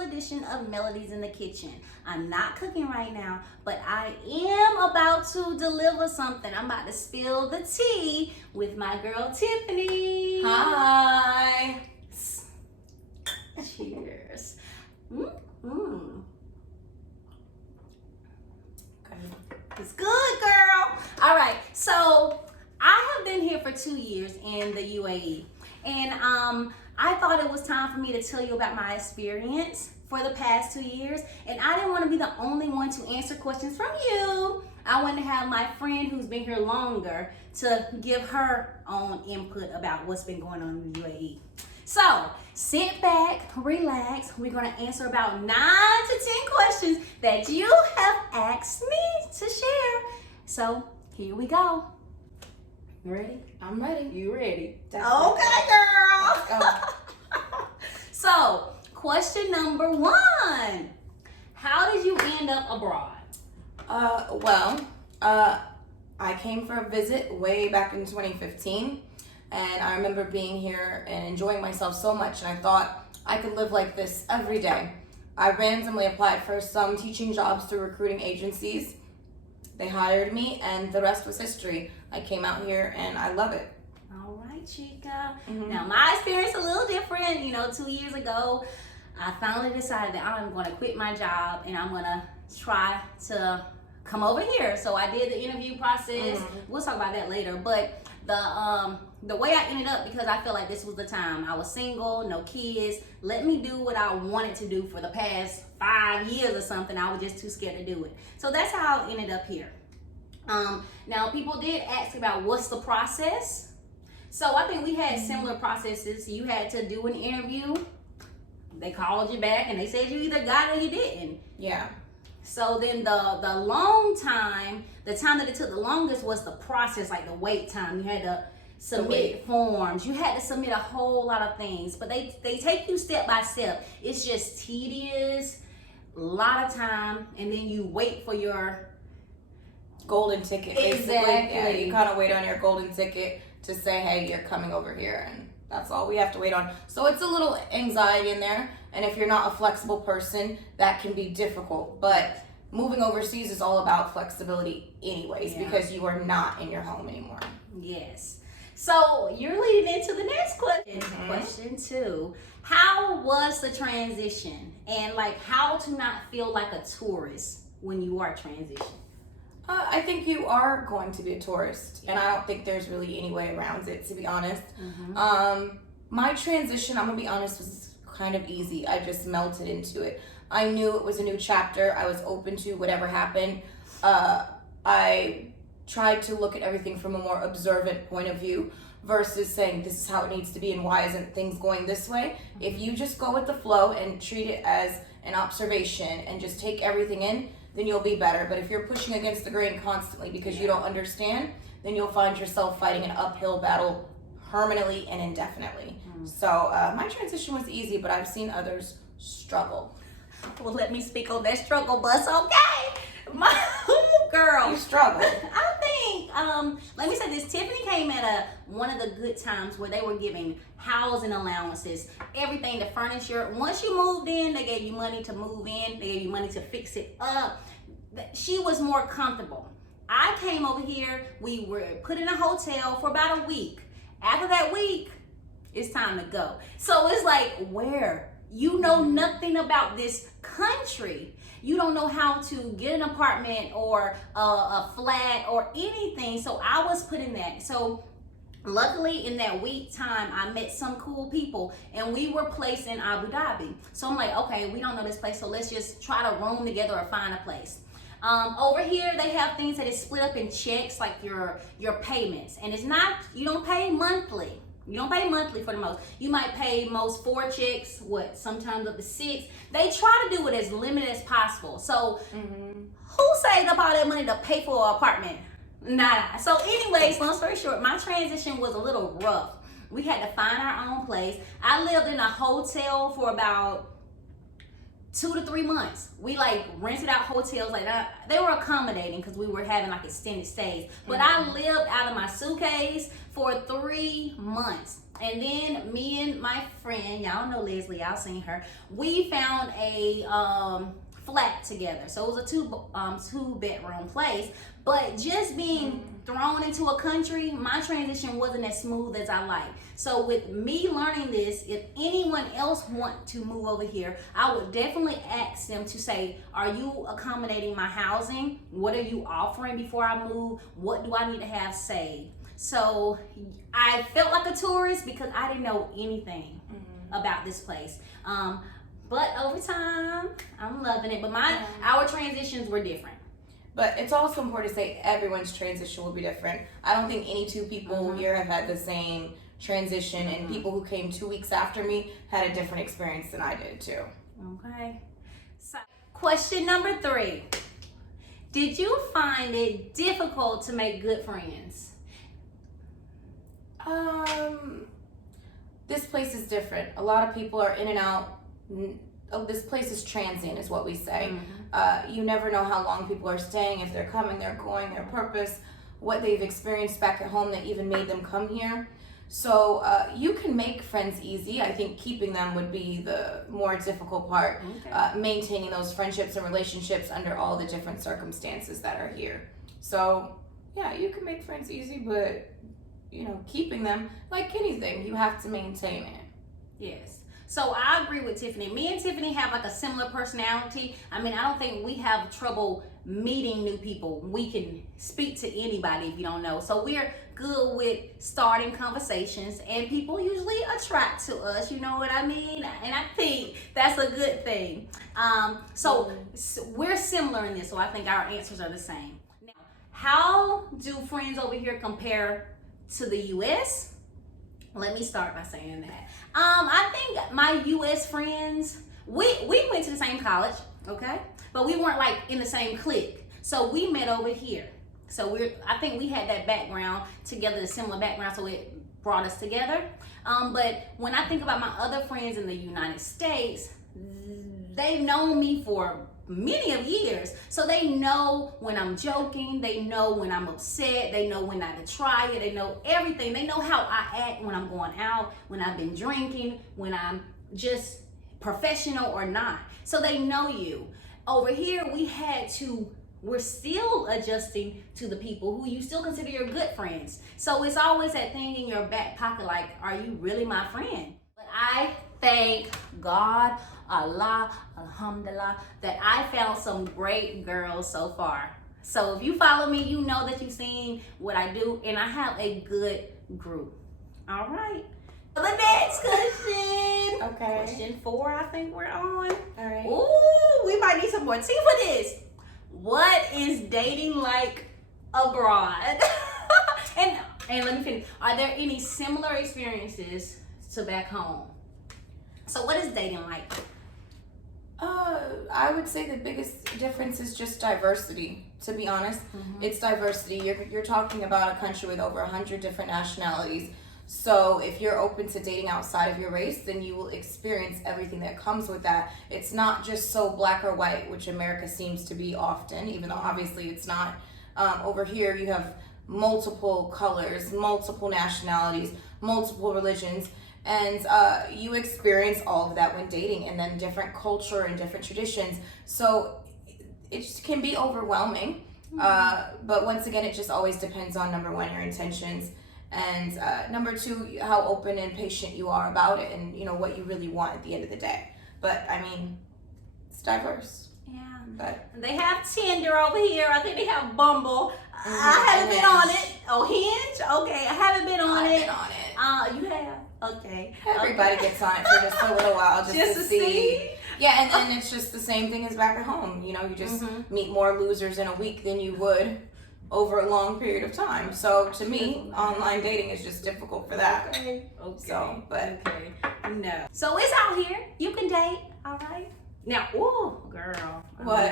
edition of Melodies in the Kitchen. I'm not cooking right now, but I am about to deliver something. I'm about to spill the tea with my girl Tiffany. Hi. Cheers. Mm-hmm. It's good, girl. All right, so I have been here for 2 years in the UAE, and I thought it was time for me to tell you about my experience for the past 2 years, and I didn't want to be the only one to answer questions from you. I wanted to have my friend who's been here longer to give her own input about what's been going on in the UAE. So sit back, relax. We're going to answer about 9 to 10 questions that you have asked me to share. So here we go. You ready? I'm ready. You ready? Definitely. Okay, girl. Let's go. So, question number 1. How did you end up abroad? I came for a visit way back in 2015, and I remember being here and enjoying myself so much, and I thought I could live like this every day. I randomly applied for some teaching jobs through recruiting agencies. They hired me, and the rest was history. I came out here, and I love it. All right, chica. Mm-hmm. Now, my experience a little different. 2 years ago, I finally decided that I'm going to quit my job, and I'm going to try to come over here. So I did the interview process. Mm-hmm. We'll talk about that later. But the way I ended up, because I felt like this was the time. I was single, no kids. Let me do what I wanted to do for the past 5 years or something. I was just too scared to do it. So that's how I ended up here. Now, people did ask about what's the process. So I think we had similar processes. You had to do an interview. They called you back and they said you either got it or you didn't. Yeah. So then the long time, the time that it took the longest was the process, like the wait time. You had to submit forms. You had to submit a whole lot of things. But they take you step by step. It's just tedious, a lot of time, and then you wait for your golden ticket, basically. Exactly. Yeah, you kind of wait on your golden ticket to say, hey, you're coming over here, and that's all we have to wait on. So it's a little anxiety in there, and if you're not a flexible person, that can be difficult. But moving overseas is all about flexibility anyways, because you are not in your home anymore. Yes. So you're leading into the next question. Mm-hmm. Question 2. How was the transition? And how to not feel like a tourist when you are transitioning? I think you are going to be a tourist, and I don't think there's really any way around it, to be honest. Mm-hmm. My transition, I'm going to be honest, was kind of easy. I just melted into it. I knew it was a new chapter. I was open to whatever happened. I tried to look at everything from a more observant point of view versus saying this is how it needs to be and why isn't things going this way. If you just go with the flow and treat it as an observation and just take everything in, then you'll be better. But if you're pushing against the grain constantly because you don't understand, then you'll find yourself fighting an uphill battle permanently and indefinitely. So my transition was easy, but I've seen others struggle. Well, let me speak on that struggle bus, okay? My girl. You struggled. I think, let me say this, Tiffany came at one of the good times where they were giving housing allowances, everything, the furniture. Once you moved in, they gave you money to move in, they gave you money to fix it up. She was more comfortable. I came over here, we were put in a hotel for about a week. After that week, it's time to go. So it's like, where? You know nothing about this country. You don't know how to get an apartment or a flat or anything. So I was put in that. So luckily in that week time, I met some cool people and we were placed in Abu Dhabi. So I'm like, okay, we don't know this place. So let's just try to room together or find a place. Over here, they have things that is split up in checks, like your payments. And it's not, you don't pay monthly. You don't pay monthly for the most. You might pay most 4 checks, sometimes up to 6. They try to do it as limited as possible. So who saved up all that money to pay for an apartment? Nah. So anyways, long story short, my transition was a little rough. We had to find our own place. I lived in a hotel for about 2 to 3 months. We like rented out hotels. Like they were accommodating because we were having like extended stays. But I lived out of my suitcase for 3 months. And then me and my friend, y'all know Leslie, y'all seen her. We found a flat together. So it was a two bedroom place. But just being thrown into a country, my transition wasn't as smooth as I like. So with me learning this, if anyone else want to move over here, I would definitely ask them to say, are you accommodating my housing? What are you offering before I move? What do I need to have saved? So I felt like a tourist because I didn't know anything about this place. But over time, I'm loving it. But our transitions were different. But it's also important to say everyone's transition will be different. I don't think any two people here have had the same transition, and people who came 2 weeks after me had a different experience than I did too. Okay. So, question number 3. Did you find it difficult to make good friends? This place is different. A lot of people are in and out. This place is transient, is what we say. You never know how long people are staying, if they're coming, they're going, their purpose, what they've experienced back at home that even made them come here. So you can make friends easy. I think keeping them would be the more difficult part. Maintaining those friendships and relationships under all the different circumstances that are here. So yeah, you can make friends easy, but keeping them, like anything, you have to maintain it. Yes. So I agree with Tiffany. Me and Tiffany have like a similar personality. I mean, I don't think we have trouble meeting new people. We can speak to anybody if you don't know. So we're good with starting conversations, and people usually attract to us, you know what I mean? And I think that's a good thing. So we're similar in this, so I think our answers are the same. Now, how do friends over here compare to the US? Let me start by saying that. I think my US friends, we went to the same college, okay? But we weren't like in the same clique. So we met over here. So I think we had that background together, the similar background, so it brought us together. But when I think about my other friends in the United States, they've known me for many of years. So they know when I'm joking, they know when I'm upset, they know when not to try it, they know everything. They know how I act when I'm going out, when I've been drinking, when I'm just professional or not. So they know you. Over here, we're still adjusting to the people who you still consider your good friends. So it's always that thing in your back pocket, like, are you really my friend? But I thank God, Allah, Alhamdulillah, that I found some great girls so far. So if you follow me, you know that you've seen what I do, and I have a good group. All right. The next question. Okay. Question 4, I think we're on. All right. Ooh, we might need some more tea for this. What is dating like abroad? and let me finish. Are there any similar experiences to back home? So what is dating like? I would say the biggest difference is just diversity. To be honest, it's diversity. You're talking about a country with over 100 different nationalities. So if you're open to dating outside of your race, then you will experience everything that comes with that. It's not just so black or white, which America seems to be often, even though obviously it's not. Over here, you have multiple colors, multiple nationalities, multiple religions, and you experience all of that when dating, and then different culture and different traditions. So it just can be overwhelming. But once again, it just always depends on, number one, your intentions, and number two, how open and patient you are about it, and what you really want at the end of the day. But I mean, it's diverse. Yeah. But they have Tinder over here. I think they have Bumble. I haven't been on it. Oh, Hinge? Okay, I haven't been on it. I've been on it. You have? Okay. Everybody gets on it for just a little while, just to see. Yeah, and it's just the same thing as back at home. You just meet more losers in a week than you would over a long period of time. So to me, online dating is just difficult for that. Okay. So, but okay. No. So it's out here. You can date. All right. Now, ooh, girl. What?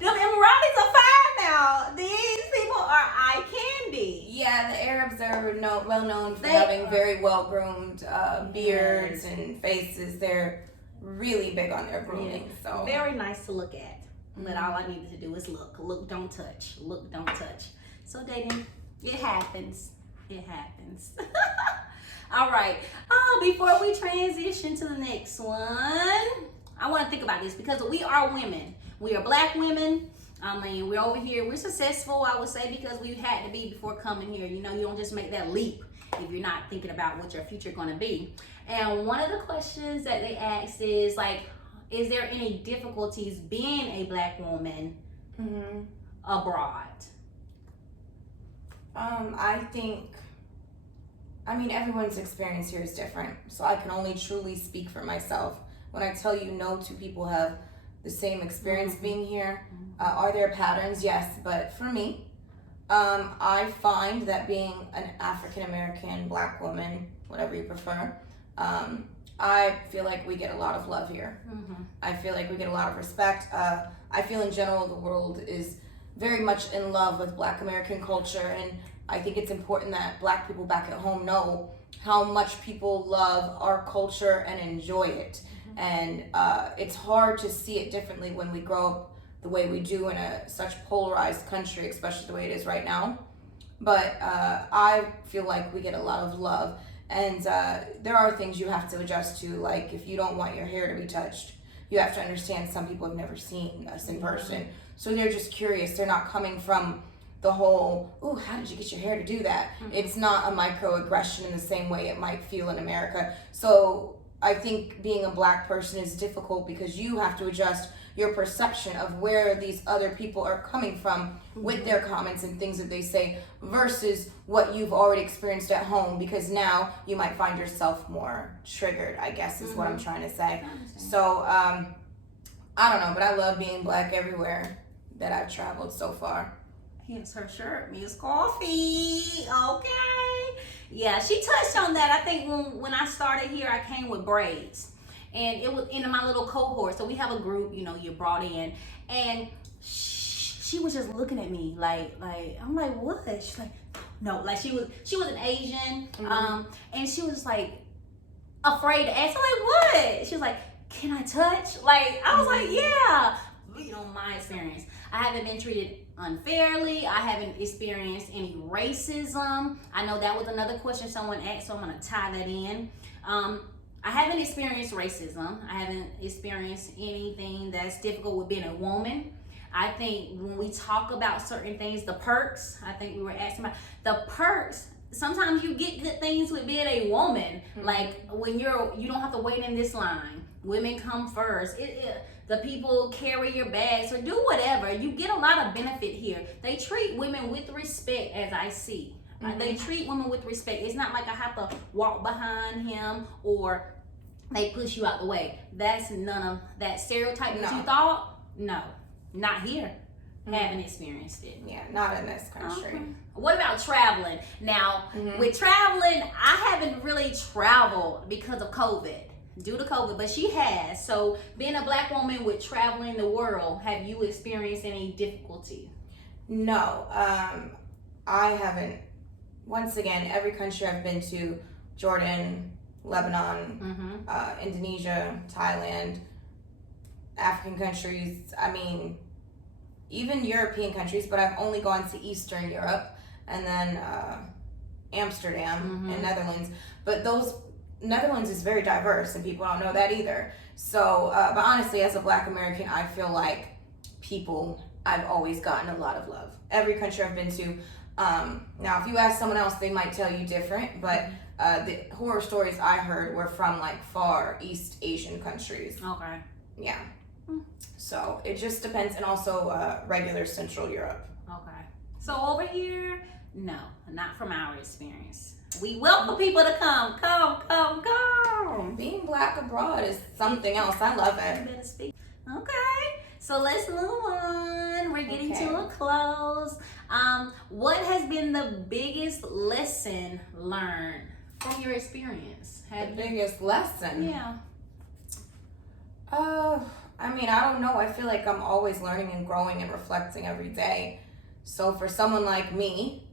Them Emiratis are fine now. These people are eye candy. Yeah, the Arabs are well known for having very well groomed beards and faces. They're really big on their grooming. So very nice to look at. But all I needed to do is look. Look, don't touch. Look, don't touch. So dating, it happens. It happens. All right. Before we transition to the next one, I want to think about this because we are women. We are black women. I mean, we're over here. We're successful, I would say, because we had to be before coming here. You know, you don't just make that leap if you're not thinking about what your future going to be. And one of the questions that they asked is like, is there any difficulties being a black woman abroad? I mean, everyone's experience here is different. So I can only truly speak for myself. When I tell you no two people have the same experience being here, are there patterns? Yes. But for me, I find that being an African-American black woman, whatever you prefer, I feel like we get a lot of love here. I feel like we get a lot of respect. I feel in general the world is very much in love with black American culture, and I think it's important that black people back at home know how much people love our culture and enjoy it. And it's hard to see it differently when we grow up the way we do in such polarized country, especially the way it is right now. But I feel like we get a lot of love. And there are things you have to adjust to, like if you don't want your hair to be touched, you have to understand some people have never seen us in person. So they're just curious. They're not coming from the whole, oh, how did you get your hair to do that? It's not a microaggression in the same way it might feel in America. So I think being a black person is difficult because you have to adjust your perception of where these other people are coming from with their comments and things that they say versus what you've already experienced at home, because now you might find yourself more triggered, I guess is what I'm trying to say. So I don't know, but I love being black everywhere that I've traveled so far. Hence her shirt, Miss Coffee. Okay. Yeah, she touched on that. I think when I started here, I came with braids. And it was in my little cohort. So we have a group, you know, you're brought in. And she was just looking at me like I'm like, what? She's like, no. Like she was an Asian. And she was like afraid to ask. I'm like, what? She was like, can I touch? Like, I was like, yeah. You know, my experience. I haven't been treated unfairly. I haven't experienced any racism. I know that was another question someone asked, so I'm gonna tie that in. I haven't experienced racism. I haven't experienced anything that's difficult with being a woman. I think when we talk about certain things, the perks, I think we were asking about the perks. Sometimes you get good things with being a woman. Like when you don't have to wait in this line. Women come first. The people carry your bags or do whatever. You get a lot of benefit here. They treat women with respect, as I see. They treat women with respect. It's not like I have to walk behind him or they push you out the way. That's none of that stereotype that you thought. No, not here. Haven't experienced it. Yeah, not in this country. What about traveling? Now, with traveling, I haven't really traveled because of COVID. Due to COVID, but she has. So being a black woman with traveling the world, have you experienced any difficulty? No, I haven't. Once again, every country I've been to, Jordan, Lebanon, Indonesia, Thailand, African countries, I mean, even European countries, but I've only gone to Eastern Europe and then Amsterdam and Netherlands. But Netherlands is very diverse and people don't know that either. So, but honestly, as a black American, I feel like I've always gotten a lot of love. Every country I've been to. Now, if you ask someone else, they might tell you different, but the horror stories I heard were from like far East Asian countries. Okay. Yeah. So it just depends, and also regular Central Europe. Okay. So over here, no, not from our experience. We welcome people to come. Being black abroad is something else. I love it. Better speak. Okay. So let's move on. We're getting to a close. What has been the biggest lesson learned from your experience? Biggest lesson? Yeah. I mean, I don't know. I feel like I'm always learning and growing and reflecting every day. So for someone like me,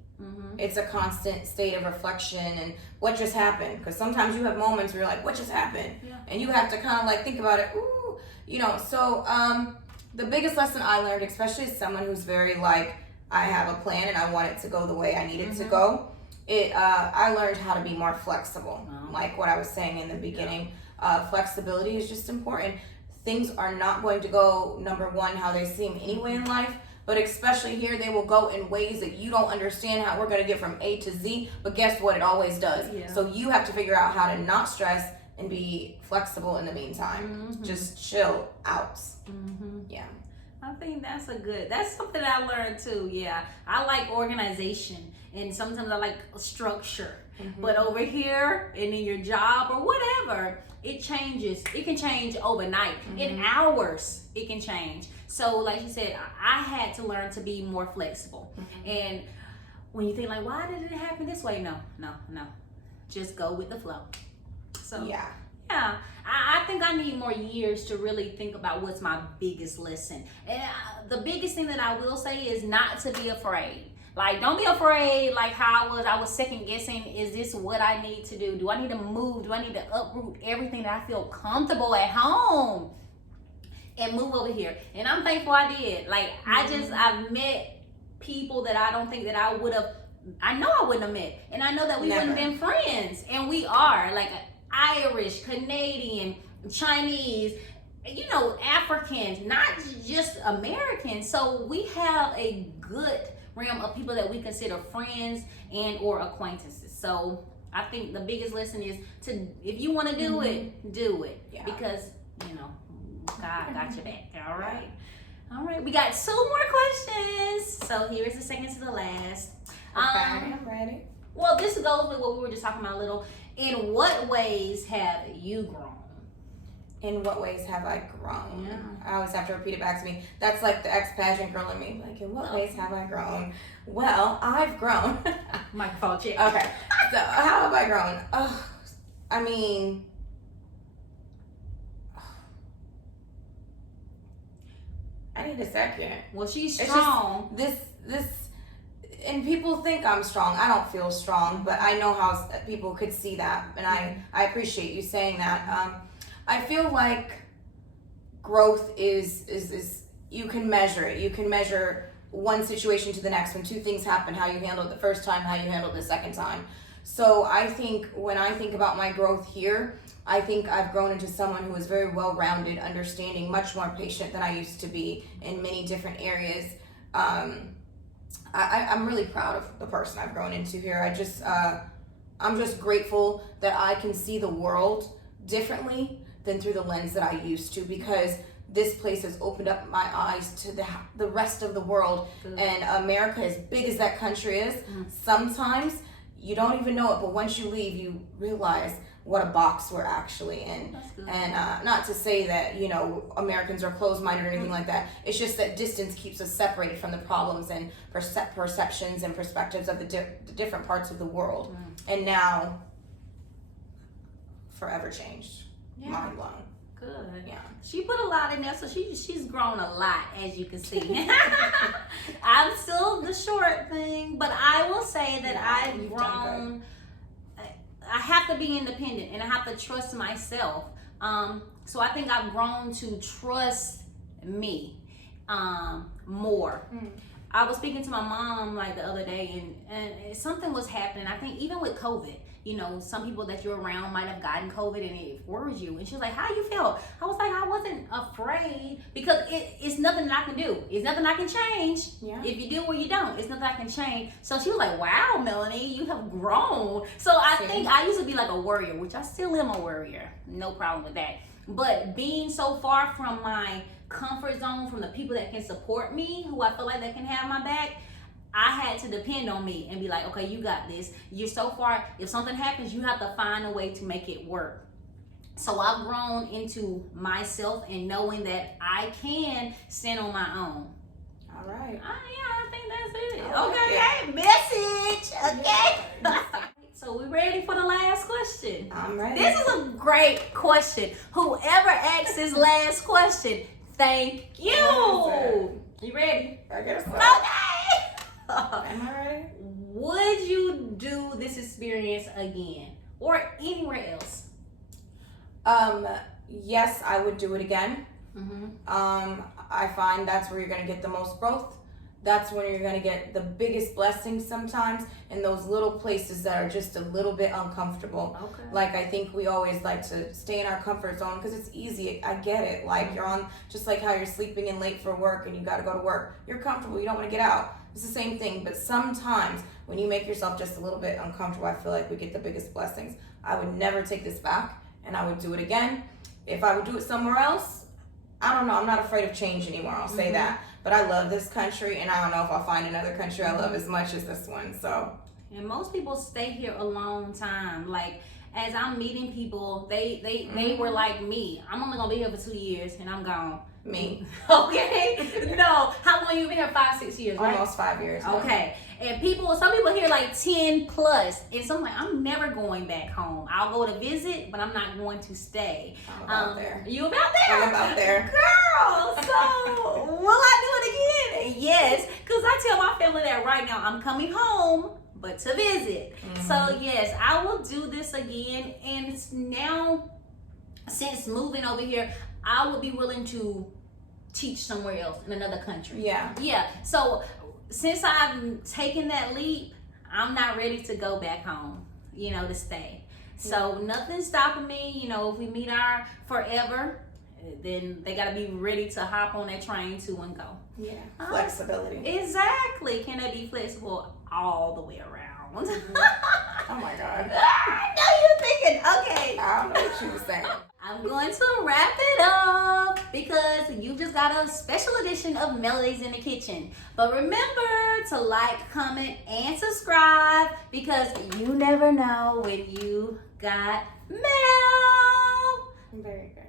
It's a constant state of reflection and what just happened. Because sometimes you have moments where you're like, what just happened? Yeah. And you have to kind of like think about it. Ooh, you know. So the biggest lesson I learned, especially as someone who's very like, I have a plan and I want it to go the way I need it to go. I learned how to be more flexible. Like what I was saying in the beginning, flexibility is just important. Things are not going to go, number one, how they seem anyway in life, but especially here, they will go in ways that you don't understand how we're going to get from A to Z, but guess what? It always does. Yeah. So you have to figure out how to not stress and be flexible in the meantime. Just chill out. Yeah. I think that's something I learned too. Yeah. I like organization and sometimes I like structure. But over here and in your job or whatever, it changes. It can change overnight. In hours, it can change. So like you said, I had to learn to be more flexible. And when you think like, why did it happen this way? No. Just go with the flow. So yeah, I think I need more years to really think about what's my biggest lesson. And the biggest thing that I will say is not to be afraid. Like, don't be afraid, like how I was second guessing, is this what I need to do? Do I need to move? Do I need to uproot everything that I feel comfortable at home and move over here? And I'm thankful I did. Like, I've met people that I don't think that I would have, I know I wouldn't have met. And I know that we wouldn't have been friends. And we are, like Irish, Canadian, Chinese, you know, Africans, not just Americans. So we have a good realm of people that we consider friends and or acquaintances. So I think the biggest lesson is to, if you want to do it, do it. Yeah. Because, you know, God got your back. All right. We got 2 more questions. So here's the second to the last. Okay, I'm ready. Well, this goes with what we were just talking about a little. In what ways have you grown? In what ways have I grown? Yeah. I always have to repeat it back to me. That's like the ex-pageant girl in me. Like, in what ways have I grown? Well, I've grown. Microphone check. Okay. So, how have I grown? I mean, I need a second. Well, she's strong. It's just this, and people think I'm strong. I don't feel strong, but I know how people could see that, and I appreciate you saying that. I feel like growth is you can measure it. You can measure one situation to the next. When 2 things happen, how you handle it the first time, how you handle it the second time. So I think when I think about my growth here, I think I've grown into someone who is very well-rounded, understanding, much more patient than I used to be in many different areas. I'm really proud of the person I've grown into here. I'm just grateful that I can see the world differently than through the lens that I used to, because this place has opened up my eyes to the rest of the world. And America, as big as that country is, sometimes you don't even know it, but once you leave, you realize what a box we're actually in. And not to say that, you know, Americans are closed-minded or anything like that. It's just that distance keeps us separated from the problems and perceptions and perspectives of the different parts of the world. And now, forever changed. Mind blown. Good. Yeah. She put a lot in there, so she's grown a lot, as you can see. I'm still the short thing, but I will say that I've grown. I have to be independent and I have to trust myself. So I think I've grown to trust me more. I was speaking to my mom like the other day, and something was happening. I think even with COVID, you know, some people that you're around might have gotten COVID and it worries you. And she was like, how you feel? I was like, I wasn't afraid, because it's nothing that I can do. It's nothing I can change. Yeah. If you do or you don't, it's nothing I can change. So she was like, wow, Melanie, you have grown. So I think I used to be like a worrier, which I still am a worrier. No problem with that. But being so far from my comfort zone, from the people that can support me, who I feel like they can have my back, I had to depend on me and be like, okay, you got this. You're so far. If something happens, you have to find a way to make it work. So I've grown into myself and knowing that I can stand on my own. All right. Yeah, I think that's it. Okay, message. Okay. So we ready for the last question? I'm ready. This is a great question. Whoever asks this last question, thank you. You ready? I guess so. Okay. Am I ready? would you do this experience again or anywhere else? Yes, I would do it again. Mm-hmm. I find that's where you're going to get the most growth. That's when you're going to get the biggest blessings sometimes, in those little places that are just a little bit uncomfortable. Okay. Like, I think we always like to stay in our comfort zone because it's easy. I get it. Like, you're on, just like how you're sleeping in late for work and you got to go to work. You're comfortable. You don't want to get out. It's the same thing. But sometimes when you make yourself just a little bit uncomfortable, I feel like we get the biggest blessings. I would never take this back, and I would do it again. If I would do it somewhere else, I don't know. I'm not afraid of change anymore. I'll say that. But I love this country, and I don't know if I'll find another country I love as much as this one. So. And most people stay here a long time. Like, as I'm meeting people, they were like me. I'm only gonna be here for 2 years, and I'm gone. Me. Okay. No. How long you been here? 5, 6 years, right? Almost 5 years. Okay. And some people here like 10 plus. And so I'm like, I'm never going back home. I'll go to visit, but I'm not going to stay. I'm about there. You about there? I'm about there. Girl, so will I do it again? Yes. Because I tell my family that right now I'm coming home, but to visit. So yes, I will do this again. And it's now, since moving over here, I would be willing to teach somewhere else in another country. Yeah. So since I've taken that leap, I'm not ready to go back home, to stay. So nothing's stopping me. If we meet our forever, then they got to be ready to hop on that train too and go. Yeah. Flexibility. Exactly. Can they be flexible all the way around? Oh my God. I know you're thinking, okay. I don't know what you were saying. I'm going to wrap it up because you just got a special edition of Melodies in the Kitchen. But remember to like, comment, and subscribe because you never know when you got mail. Very good.